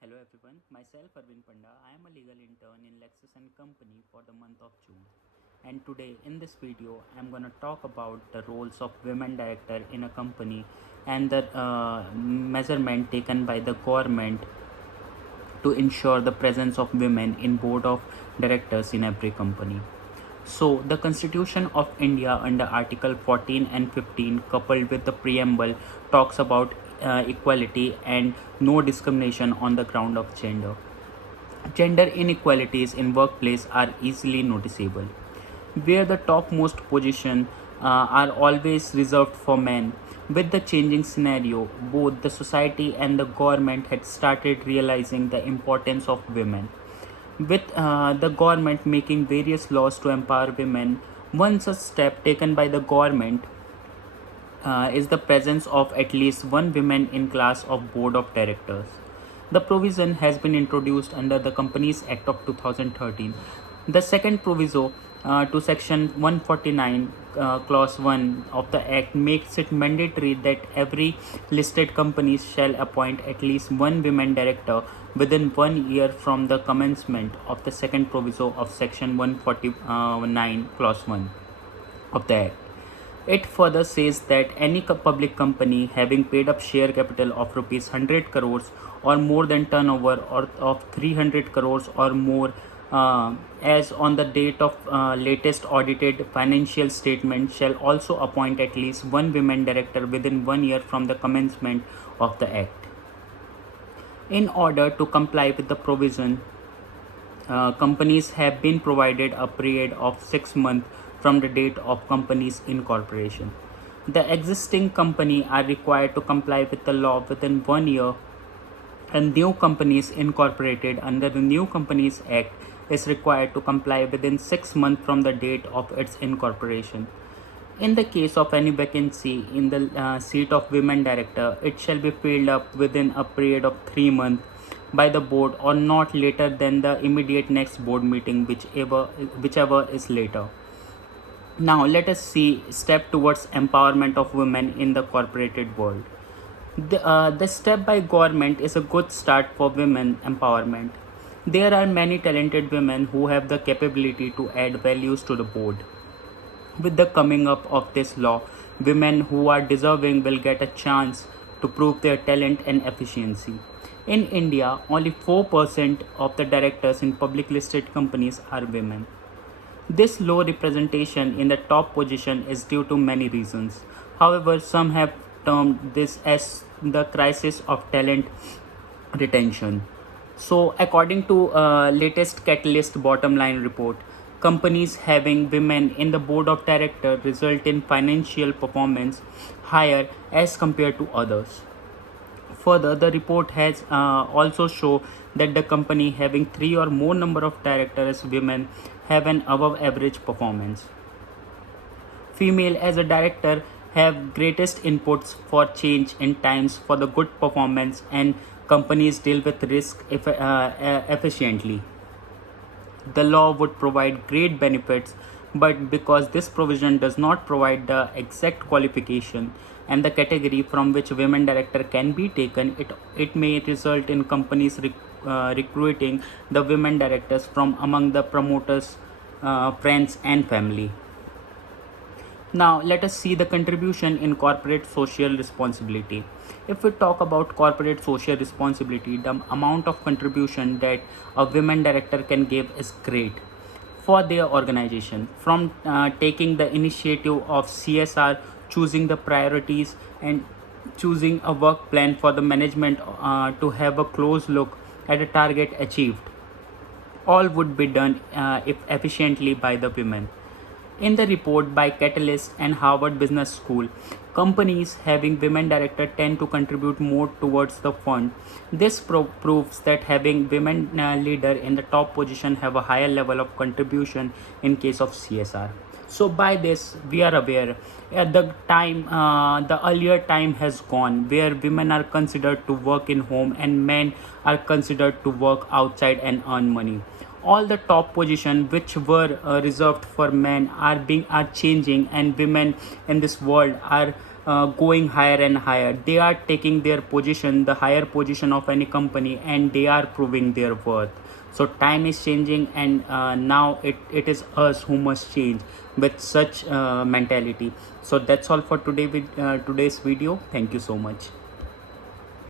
Hello everyone, myself Arvind Panda. I am a legal intern in Lexus and Company for the month of June. And today in this video, I'm going to talk about the roles of women director in a company and the measurement taken by the government to ensure the presence of women in board of directors in every company. So, the Constitution of India under Article 14 and 15, coupled with the preamble, talks about equality and no discrimination on the ground of gender. Gender inequalities in workplace are easily noticeable, where the topmost position are always reserved for men. With the changing scenario, both the society and the government had started realizing the importance of women. With the government making various laws to empower women, one such step taken by the government is the presence of at least one woman in class of board of directors. The provision has been introduced under the Companies Act of 2013. The second proviso to section 149 clause 1 of the act makes it mandatory that every listed company shall appoint at least one women director within 1 year from the commencement of the second proviso of section 149 clause 1 of the act. It further says that any public company having paid up share capital of rupees 100 crores or more than turnover or of 300 crores or more as on the date of latest audited financial statement shall also appoint at least one women director within 1 year from the commencement of the act. In order to comply with the provision, companies have been provided a period of 6 months from the date of company's incorporation. The existing company are required to comply with the law within 1 year, and new companies incorporated under the New Companies Act is required to comply within 6 months from the date of its incorporation. In the case of any vacancy in the seat of women director, it shall be filled up within a period of 3 months by the board or not later than the immediate next board meeting, whichever is later. Now let us see step towards empowerment of women in the corporated world. The step by government is a good start for women empowerment. There are many talented women who have the capability to add values to the board. With the coming up of this law, women who are deserving will get a chance to prove their talent and efficiency. In India, only 4% of the directors in public listed companies are women. This low representation in the top position is due to many reasons. However, some have termed this as the crisis of talent retention. So, according to latest Catalyst bottom line report, companies having women in the board of director result in financial performance higher as compared to others. Further, the report has also shown that the company having three or more number of directors women have an above average performance. Female as a director have greatest inputs for change in times for the good performance, and companies deal with risk efficiently. The law would provide great benefits, but because this provision does not provide the exact qualification and the category from which women director can be taken, it may result in companies recruiting the women directors from among the promoters, friends, and family. Now, let us see the contribution in corporate social responsibility. If we talk about corporate social responsibility, the amount of contribution that a women director can give is great for their organization, from taking the initiative of CSR, choosing the priorities, and choosing a work plan for the management to have a close look at a target achieved. All would be done if efficiently by the women. In the report by Catalyst and Harvard Business School, companies having women director tend to contribute more towards the fund. This proves that having women leader in the top position have a higher level of contribution in case of CSR. So by this we are aware the earlier time has gone where women are considered to work in home and men are considered to work outside and earn money. All the top positions which were reserved for men are changing, and women in this world are going higher and higher. They are taking their position, the higher position of any company, and they are proving their worth. So time is changing, and now it is us who must change with such mentality. So that's all for today with today's video. Thank you so much.